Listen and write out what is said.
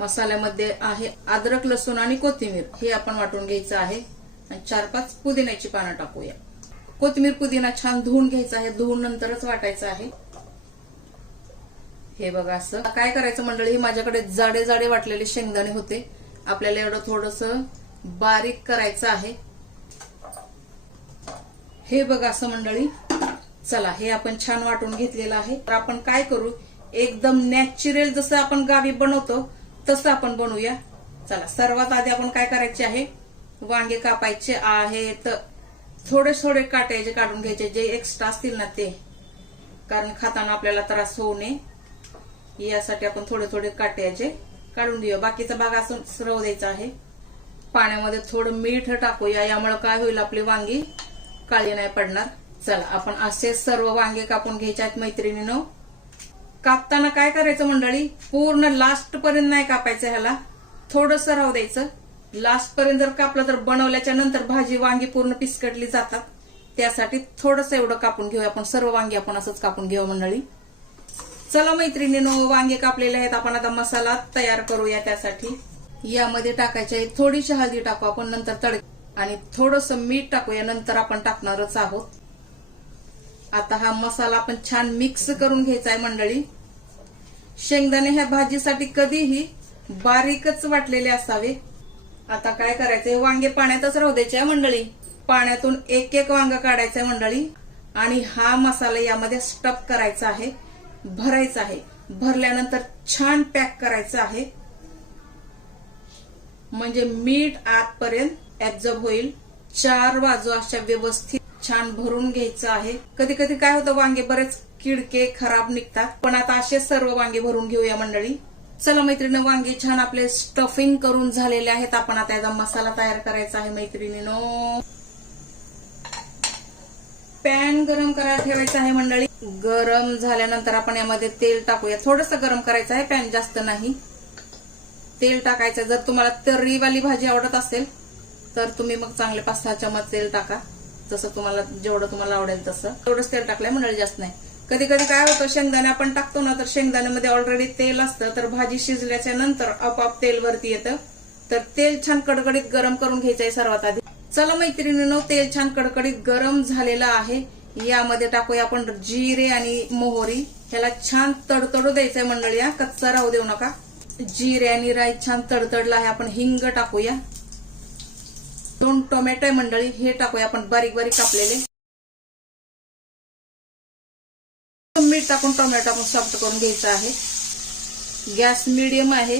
मसाल्यामध्ये आहे अद्रक, लसूण आणि कोथिंबीर, हे आपण वाटून घ्यायचं आहे. आणि 4-5 पुदिन्याची पानं टाकूया. कोथिंबीर पुदिना छान धुवून घ्यायचा आहे, धुवून नंतरच वाटायचं आहे. हे बघा असं काय करायचं मंडळी, माझ्याकडे जाडे जाडे वाटलेले शेंगदाणे होते. आपल्याला एवढं थोडंसं बारीक करायचं आहे. हे बघा असं मंडळी. चला, हे आपण छान वाटून घेतलेलं आहे. तर आपण काय करू, एकदम नॅचरल जसं आपण गावी बनवतो तसं आपण बनवूया. चला, सर्वात आधी आपण काय करायचे आहे, वांगे कापायचे आहेत. थोडे थोडे काटे काढून घ्यायचे, जे एक्स्ट्रा असतील ना ते, कारण खाताना आपल्याला त्रास होऊ नये यासाठी आपण थोडे थोडे काटे काढून घेऊया. बाकीचा भाग असून सरव द्यायचा आहे. पाण्यामध्ये थोडं मीठ टाकूया, यामुळे काय होईल, आपली वांगी काळी नाही पडणार. चला, आपण असे सर्व वांगे कापून घ्यायचे आहेत मैत्रिणींनो. कापताना काय करायचं मंडळी, पूर्ण लास्ट पर्यंत नाही कापायचं, ह्याला थोडंसं राहू द्यायचं. लास्ट पर्यंत जर कापलं तर बनवल्याच्या नंतर भाजी वांगी पूर्ण पिसकटली जातात. त्यासाठी थोडंसं एवढं कापून घेऊया आपण. सर्व वांगी आपण असंच कापून घेऊ मंडळी. चला मैत्रिणींनो, वांगे कापलेले आहेत. आपण आता मसाला तयार करूया. त्यासाठी यामध्ये टाकायचे आहे थोडीशी हळदी टाकू आपण, नंतर तडका, आणि थोडंसं मीठ टाकूया, नंतर आपण टाकणारच आहोत. आता हा मसाला आपण छान मिक्स करून घ्यायचा आहे मंडळी. शेंगदाणे ह्या भाजीसाठी कधीही बारीकच वाटलेले असावे. आता काय करायचंय, वांगे पाण्यातच राहू द्यायचे मंडळी. पाण्यातून एक एक वांग काढायचंय मंडळी, आणि हा मसाला यामध्ये स्टफ करायचा आहे, भरायचा आहे. भरल्यानंतर छान पॅक करायचं आहे, म्हणजे मीठ आतपर्यंत ऍब्झॉर्ब होईल. 4 बाजू अशा व्यवस्थित छान भरून घ्यायचं आहे. कधी कधी काय होतं, वांगे बरेच किडके खराब निघतात, पण आता असे सर्व वांगे भरून घेऊया मंडळी. चला मैत्रिणी, वांगे छान आपले स्टफिंग करून झालेले आहेत. आपण आता याचा मसाला तयार करायचा आहे मैत्रिणींनो. पॅन गरम करायला ठेवायचा आहे मंडळी. गरम झाल्यानंतर आपण यामध्ये तेल टाकूया. थोडंसं गरम करायचं आहे, पॅन जास्त नाही. तेल टाकायचं. जर तुम्हाला तर्रीवाली भाजी आवडत असेल तर तुम्ही मग चांगले 5-6 चमच तेल टाका, जसं तुम्हाला जेवढं तुम्हाला आवडेल तसं. तेवढंच तेल टाकलंय मंडळी, जास्त नाही. कधी कधी काय होतं, शेंगदाणे आपण टाकतो ना, तर शेंगदाण्यामध्ये ऑलरेडी तेल असतं, तर भाजी शिजल्याच्या नंतर आपोआप तेल वरती येतं. तर तेल छान कडकडीत गरम करून घ्यायचंय सर्वात आधी. चला मैत्रिणींनो, तेल छान कडकडीत गरम झालेलं आहे. यामध्ये टाकूया आपण जिरे आणि मोहरी. ह्याला छान तडतडू द्यायचंय मंडळी, कच्चा राहू देऊ नका. जिरे आणि राई छान तडतडला आहे. आपण हिंग टाकूया. 2 टोमॅटो आहे मंडळी, हे टाकूया आपण बारीक बारीक कापलेले. मीठ टाकून टोमॅटो आपण सॉफ्ट करून घ्यायचा आहे. गॅस मीडियम आहे.